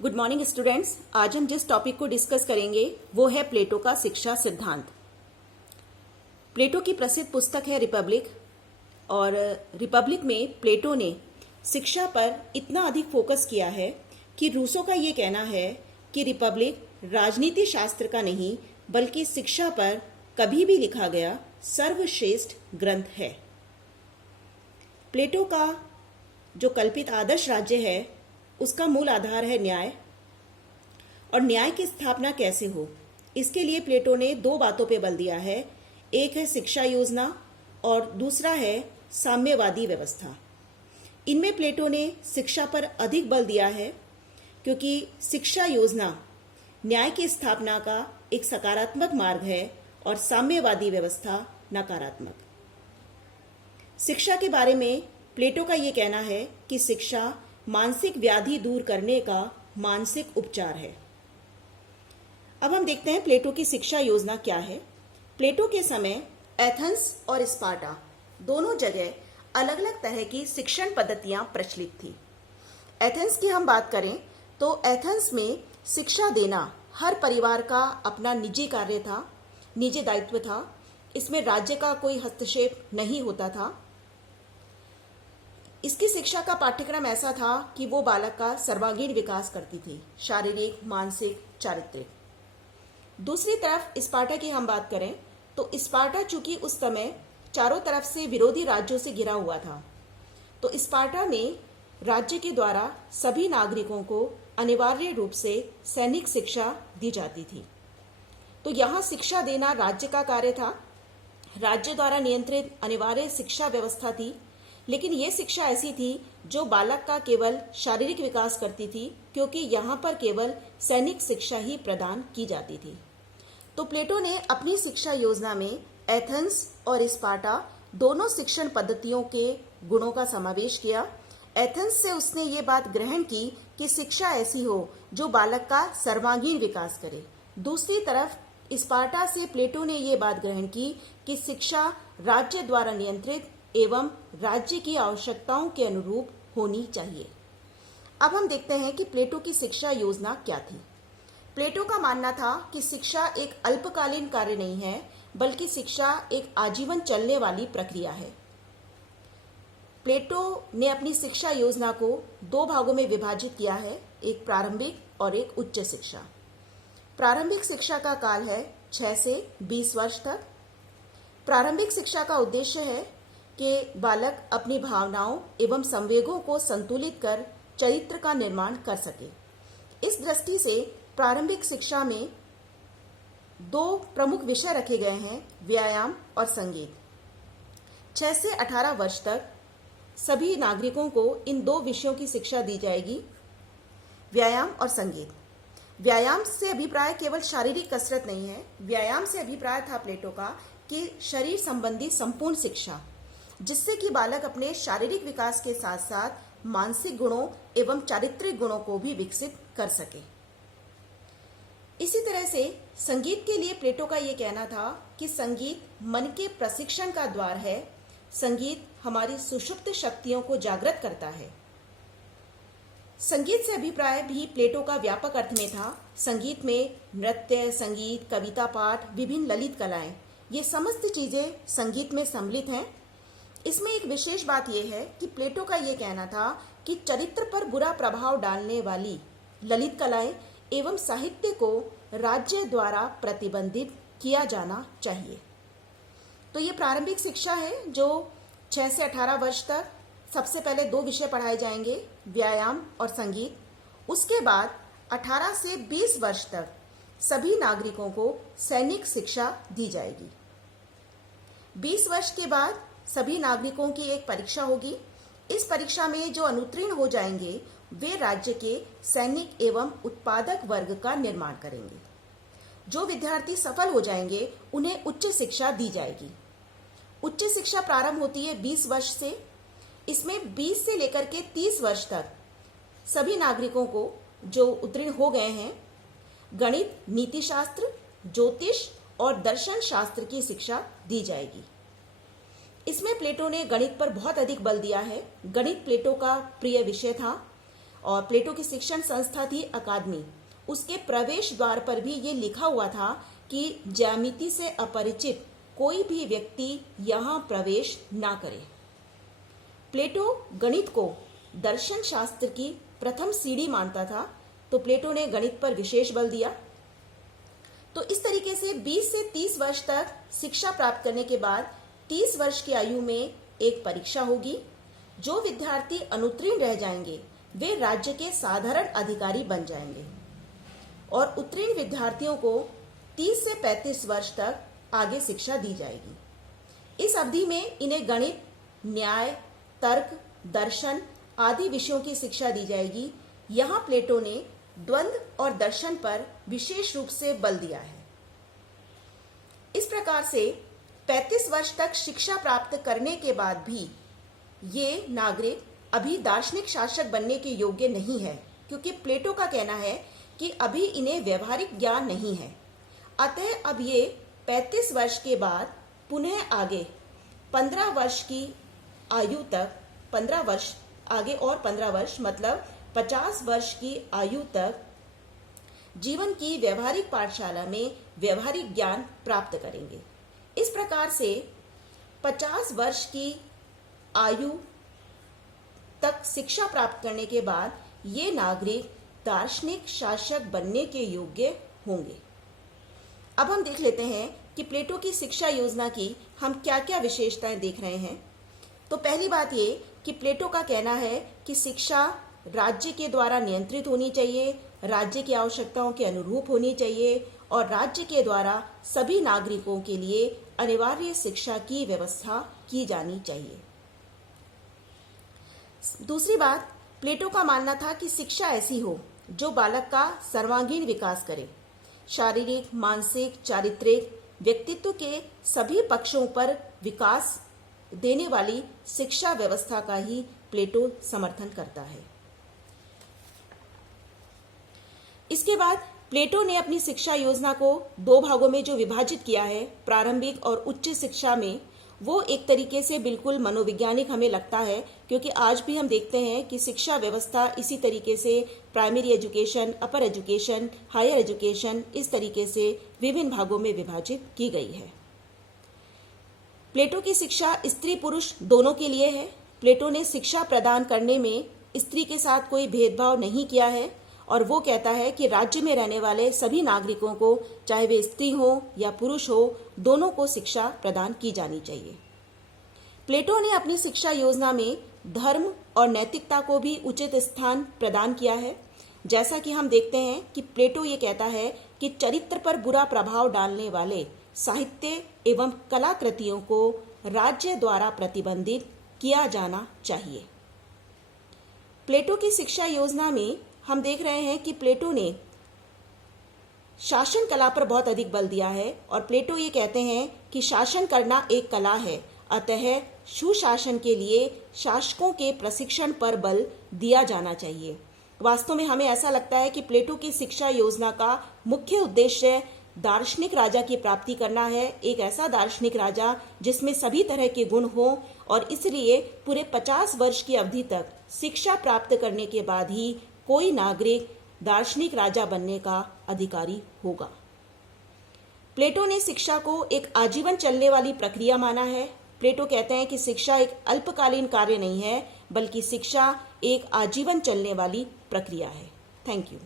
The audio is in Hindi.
Good morning students. आज हम जिस टॉपिक को डिस्कस करेंगे वो है प्लेटो का शिक्षा सिद्धांत। प्लेटो की प्रसिद्ध पुस्तक है रिपब्लिक, और रिपब्लिक में प्लेटो ने शिक्षा पर इतना अधिक फोकस किया है कि रूसो का ये कहना है कि रिपब्लिक राजनीति शास्त्र का नहीं बल्कि शिक्षा पर कभी भी लिखा गया सर्वश्रेष्ठ ग्रंथ है। प्लेटो का जो कल्पित आदर्श राज्य है उसका मूल आधार है न्याय, और न्याय की स्थापना कैसे हो इसके लिए प्लेटो ने दो बातों पे बल दिया है। एक है शिक्षा योजना और दूसरा है साम्यवादी व्यवस्था। इनमें प्लेटो ने शिक्षा पर अधिक बल दिया है क्योंकि शिक्षा योजना न्याय की स्थापना का एक सकारात्मक मार्ग है और साम्यवादी व्यवस्था नकारात्मक। शिक्षा के बारे में प्लेटो का ये कहना है कि शिक्षा मानसिक व्याधि दूर करने का मानसिक उपचार है। अब हम देखते हैं प्लेटो की शिक्षा योजना क्या है। प्लेटो के समय एथेंस और स्पार्टा दोनों जगह अलग अलग तरह की शिक्षण पद्धतियां प्रचलित थी। एथेंस की हम बात करें तो एथेंस में शिक्षा देना हर परिवार का अपना निजी कार्य था, निजी दायित्व था। इसमें राज्य का कोई हस्तक्षेप नहीं होता था। इसकी शिक्षा का पाठ्यक्रम ऐसा था कि वो बालक का सर्वांगीण विकास करती थी, शारीरिक, मानसिक, चारित्रिक। दूसरी तरफ स्पार्टा की हम बात करें तो स्पार्टा चूंकि उस समय चारों तरफ से विरोधी राज्यों से घिरा हुआ था, तो स्पार्टा में राज्य के द्वारा सभी नागरिकों को अनिवार्य रूप से सैनिक शिक्षा दी जाती थी। तो यहाँ शिक्षा देना राज्य का कार्य था, राज्य द्वारा नियंत्रित अनिवार्य शिक्षा व्यवस्था थी। लेकिन ये शिक्षा ऐसी थी जो बालक का केवल शारीरिक विकास करती थी, क्योंकि यहाँ पर केवल सैनिक शिक्षा ही प्रदान की जाती थी। तो प्लेटो ने अपनी शिक्षा योजना में एथेंस और स्पार्टा दोनों शिक्षण पद्धतियों के गुणों का समावेश किया। एथेंस से उसने ये बात ग्रहण की कि शिक्षा ऐसी हो जो बालक का सर्वांगीण विकास करे। दूसरी तरफ स्पार्टा से प्लेटो ने ये बात ग्रहण की कि शिक्षा राज्य द्वारा नियंत्रित एवं राज्य की आवश्यकताओं के अनुरूप होनी चाहिए। अब हम देखते हैं कि प्लेटो की शिक्षा योजना क्या थी। प्लेटो का मानना था कि शिक्षा एक अल्पकालीन कार्य नहीं है बल्कि शिक्षा एक आजीवन चलने वाली प्रक्रिया है। प्लेटो ने अपनी शिक्षा योजना को दो भागों में विभाजित किया है, एक प्रारंभिक और एक उच्च शिक्षा। प्रारंभिक शिक्षा का काल है 6 से 20 वर्ष तक। प्रारंभिक शिक्षा का उद्देश्य है कि बालक अपनी भावनाओं एवं संवेगों को संतुलित कर चरित्र का निर्माण कर सके। इस दृष्टि से प्रारंभिक शिक्षा में दो प्रमुख विषय रखे गए हैं, व्यायाम और संगीत। 6 से 18 वर्ष तक सभी नागरिकों को इन दो विषयों की शिक्षा दी जाएगी, व्यायाम और संगीत। व्यायाम से अभिप्राय केवल शारीरिक कसरत नहीं है। व्यायाम से अभिप्राय था प्लेटो का कि शरीर संबंधी संपूर्ण शिक्षा, जिससे कि बालक अपने शारीरिक विकास के साथ साथ मानसिक गुणों एवं चारित्रिक गुणों को भी विकसित कर सके। इसी तरह से संगीत के लिए प्लेटो का ये कहना था कि संगीत मन के प्रशिक्षण का द्वार है। संगीत हमारी सुषुप्त शक्तियों को जागृत करता है। संगीत से अभिप्राय भी प्लेटो का व्यापक अर्थ में था। संगीत में नृत्य, संगीत, कविता पाठ, विभिन्न ललित कलाएं, ये समस्त चीजें संगीत में सम्मिलित हैं। इसमें एक विशेष बात यह है कि प्लेटो का यह कहना था कि चरित्र पर बुरा प्रभाव डालने वाली ललित कलाएं एवं साहित्य को राज्य द्वारा प्रतिबंधित किया जाना चाहिए। तो ये प्रारंभिक शिक्षा है जो 6 से 18 वर्ष तक सबसे पहले दो विषय पढ़ाए जाएंगे, व्यायाम और संगीत। उसके बाद 18 से 20 वर्ष तक सभी नागरिकों को सैनिक शिक्षा दी जाएगी। 20 वर्ष के बाद सभी नागरिकों की एक परीक्षा होगी। इस परीक्षा में जो अनुत्तीर्ण हो जाएंगे वे राज्य के सैनिक एवं उत्पादक वर्ग का निर्माण करेंगे। जो विद्यार्थी सफल हो जाएंगे उन्हें उच्च शिक्षा दी जाएगी। उच्च शिक्षा प्रारंभ होती है 20 वर्ष से। इसमें 20 से लेकर के 30 वर्ष तक सभी नागरिकों को जो उत्तीर्ण हो गए हैं गणित, नीति शास्त्र, ज्योतिष और दर्शन शास्त्र की शिक्षा दी जाएगी। इसमें प्लेटो ने गणित पर बहुत अधिक बल दिया है। गणित प्लेटो का प्रिय विषय था और प्लेटो की शिक्षण संस्था थी अकादमी। उसके प्रवेश द्वार पर भी ये लिखा हुआ था कि ज्यामिति से अपरिचित कोई भी व्यक्ति यहाँ प्रवेश ना करे। प्लेटो गणित को दर्शन शास्त्र की प्रथम सीढ़ी मानता था, तो प्लेटो ने गणित पर विशेष बल दिया। तो इस तरीके से 20 से 30 वर्ष तक शिक्षा प्राप्त करने के बाद 30 वर्ष की आयु में एक परीक्षा होगी। जो विद्यार्थी अनुत्तीर्ण रह जाएंगे वे राज्य के साधारण अधिकारी बन जाएंगे और उत्तीर्ण विद्यार्थियों को 30 से 35 वर्ष तक आगे शिक्षा दी जाएगी। इस अवधि में इन्हें गणित, न्याय, तर्क, दर्शन आदि विषयों की शिक्षा दी जाएगी। यहाँ प्लेटो ने द्वंद्व और दर्शन पर विशेष रूप से बल दिया है। इस प्रकार से 35 वर्ष तक शिक्षा प्राप्त करने के बाद भी ये नागरिक अभी दार्शनिक शासक बनने के योग्य नहीं है, क्योंकि प्लेटो का कहना है कि अभी इन्हें व्यवहारिक ज्ञान नहीं है। अतः अब ये 35 वर्ष के बाद पुनः आगे 15 वर्ष की आयु तक, 15 वर्ष आगे और 15 वर्ष मतलब 50 वर्ष की आयु तक जीवन की व्यवहारिक पाठशाला में व्यवहारिक ज्ञान प्राप्त करेंगे। इस प्रकार से 50 वर्ष की आयु तक शिक्षा प्राप्त करने के बाद ये नागरिक दार्शनिक शासक बनने के योग्य होंगे। अब हम देख लेते हैं कि प्लेटो की शिक्षा योजना की हम क्या क्या विशेषताएं देख रहे हैं। तो पहली बात ये कि प्लेटो का कहना है कि शिक्षा राज्य के द्वारा नियंत्रित होनी चाहिए, राज्य की आवश्यकताओं के अनुरूप होनी चाहिए और राज्य के द्वारा सभी नागरिकों के लिए अनिवार्य शिक्षा की व्यवस्था की जानी चाहिए। दूसरी बात, प्लेटो का मानना था कि शिक्षा ऐसी हो जो बालक का सर्वांगीण विकास करे। शारीरिक, मानसिक, चारित्रिक, व्यक्तित्व के सभी पक्षों पर विकास देने वाली शिक्षा व्यवस्था का ही प्लेटो समर्थन करता है। इसके बाद प्लेटो ने अपनी शिक्षा योजना को 2 भागों में जो विभाजित किया है, प्रारंभिक और उच्च शिक्षा में, वो एक तरीके से बिल्कुल मनोवैज्ञानिक हमें लगता है, क्योंकि आज भी हम देखते हैं कि शिक्षा व्यवस्था इसी तरीके से प्राइमरी एजुकेशन, अपर एजुकेशन, हायर एजुकेशन, इस तरीके से विभिन्न भागों में विभाजित की गई है। प्लेटो की शिक्षा स्त्री पुरुष दोनों के लिए है। प्लेटो ने शिक्षा प्रदान करने में स्त्री के साथ कोई भेदभाव नहीं किया है और वो कहता है कि राज्य में रहने वाले सभी नागरिकों को, चाहे वे स्त्री हो या पुरुष हो, दोनों को शिक्षा प्रदान की जानी चाहिए। प्लेटो ने अपनी शिक्षा योजना में धर्म और नैतिकता को भी उचित स्थान प्रदान किया है। जैसा कि हम देखते हैं कि प्लेटो ये कहता है कि चरित्र पर बुरा प्रभाव डालने वाले साहित्य एवं कलाकृतियों को राज्य द्वारा प्रतिबंधित किया जाना चाहिए। प्लेटो की शिक्षा योजना में हम देख रहे हैं कि प्लेटो ने शासन कला पर बहुत अधिक बल दिया है और प्लेटो ये कहते हैं कि शासन करना एक कला है, अतः सुशासन के लिए शासकों के प्रशिक्षण पर बल दिया जाना चाहिए। वास्तव में हमें ऐसा लगता है कि प्लेटो की शिक्षा योजना का मुख्य उद्देश्य दार्शनिक राजा की प्राप्ति करना है, एक ऐसा दार्शनिक राजा जिसमें सभी तरह के गुण हों और इसलिए पूरे 50 वर्ष की अवधि तक शिक्षा प्राप्त करने के बाद ही कोई नागरिक दार्शनिक राजा बनने का अधिकारी होगा। प्लेटो ने शिक्षा को एक आजीवन चलने वाली प्रक्रिया माना है। प्लेटो कहते हैं कि शिक्षा एक अल्पकालीन कार्य नहीं है, बल्कि शिक्षा एक आजीवन चलने वाली प्रक्रिया है। Thank you.